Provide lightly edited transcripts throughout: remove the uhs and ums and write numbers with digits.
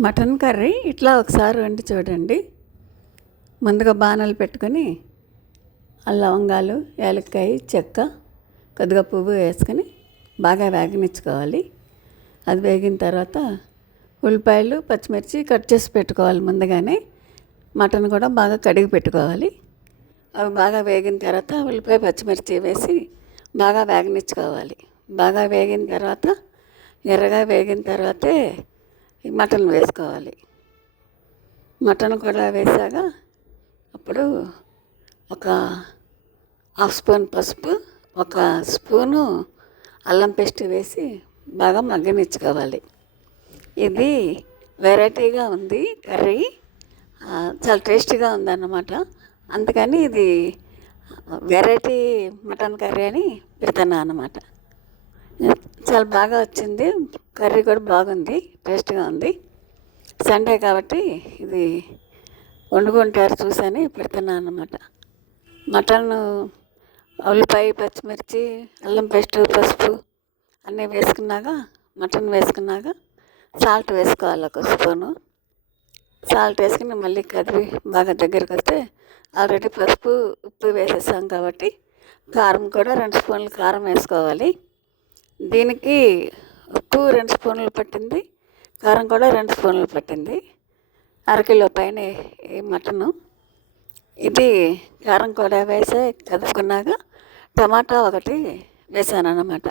Mutton curry ఇట్లా ఒకసారి వండి చూడండి. ముందుగా బాణలు పెట్టుకొని లవంగాలు, యాలక్కాయ, చెక్క, కొద్దిగా పువ్వు వేసుకొని బాగా వేగనిచ్చుకోవాలి. అది వేగిన తర్వాత ఉల్లిపాయలు, పచ్చిమిర్చి కట్ చేసి పెట్టుకోవాలి. ముందుగానే మటన్ కూడా బాగా కడిగి పెట్టుకోవాలి. అవి బాగా వేగిన తర్వాత ఉల్లిపాయ, పచ్చిమిర్చి వేసి బాగా వేగనిచ్చుకోవాలి. బాగా వేగిన తర్వాత ఎర్రగా వేగిన తర్వాతే మటన్ వేసుకోవాలి. మటన్ కూడా వేసాక అప్పుడు ఒక హాఫ్ స్పూన్ పసుపు, ఒక స్పూను అల్లం పేస్ట్ వేసి బాగా మగ్గనిచ్చుకోవాలి. ఇది వెరైటీగా ఉంది కర్రీ, చాలా టేస్టీగా ఉందన్నమాట. అందుకని ఇది వెరైటీ మటన్ కర్రీ అని పెడతాను అన్నమాట. చాలా బాగా వచ్చింది. కర్రీ కూడా బాగుంది, టేస్ట్గా ఉంది. సండే కాబట్టి ఇది వండుకుంటారు చూసని పెడుతున్నాను అన్నమాట. మటన్, ఉల్లిపాయ, పచ్చిమిర్చి, అల్లం పేస్ట్, పసుపు అన్నీ వేసుకున్నాక మటన్ వేసుకున్నాక సాల్ట్ వేసుకోవాలి. ఒక స్పూను సాల్ట్ వేసుకుని మళ్ళీ కదిపి బాగా దగ్గరికి వస్తే ఆల్రెడీ పసుపు, ఉప్పు వేసేసాం కాబట్టి కారం కూడా 2 స్పూన్లు కారం వేసుకోవాలి. దీనికి ఉప్పు 2 స్పూన్లు పట్టింది, కారం కూడా 2 స్పూన్లు పట్టింది. అరకిలో పైన ఈ మటను. ఇది కారం కూడా వేసి కదుపుకున్నాక టమాటా ఒకటి వేసాను అన్నమాట.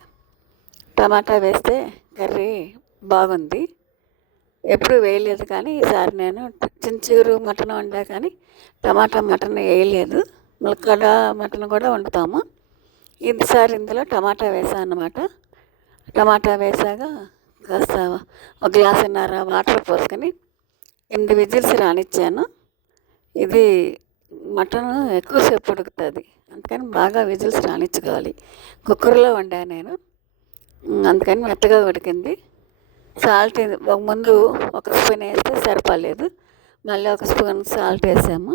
టమాటా వేస్తే కర్రీ బాగుంది. ఎప్పుడు వేయలేదు కానీ ఈసారి నేను చించూరు మటన్ వండా కానీ టమాటా మటన్ వేయలేదు. ములక్కడ మటన్ కూడా వండుతాము. ఈసారి ఇందులో టమాటా వేసాను అన్నమాట. టమాటా వేసాక కాస్త ఒక గ్లాసున్నర వాటర్ పోసుకొని 8 విజిల్స్ రానిచ్చాను. ఇది మటన్ ఎక్కువసేపు ఉడుకుతుంది, అందుకని బాగా విజిల్స్ రానిచ్చుకోవాలి. కుక్కర్లో వండాను నేను, అందుకని మెత్తగా ఉడికింది. సాల్ట్ ముందు ఒక స్పూన్ వేస్తే సరిపోలేదు, మళ్ళీ ఒక స్పూన్ సాల్ట్ వేసాము.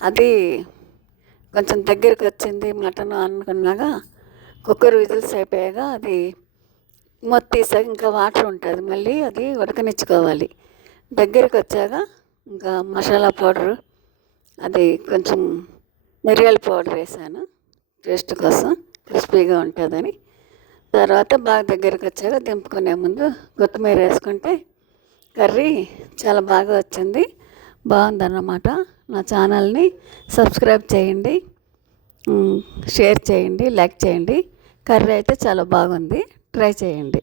అది కొంచెం దగ్గరికి వచ్చింది మటన్ అనుకున్నాక కుక్కర్ విజిల్స్ అయిపోయాక అది మూత తీసాక ఇంకా వాటర్ ఉంటుంది, మళ్ళీ అది ఉడకనిచ్చుకోవాలి. దగ్గరికి వచ్చాక ఇంకా మసాలా పౌడరు, అది కొంచెం మిరియాల పౌడర్ వేసాను టేస్ట్ కోసం, క్రిస్పీగా ఉంటుందని. తర్వాత బాగా దగ్గరికి వచ్చాక దింపుకునే ముందు కొత్తిమీర వేసుకుంటే కర్రీ చాలా బాగా వచ్చింది. బాగుందన్నమాట. నా ఛానల్ని సబ్స్క్రైబ్ చేయండి, షేర్ చేయండి, లైక్ చేయండి. కర్రీ అయితే చాలా బాగుంది, ట్రై చేయండి.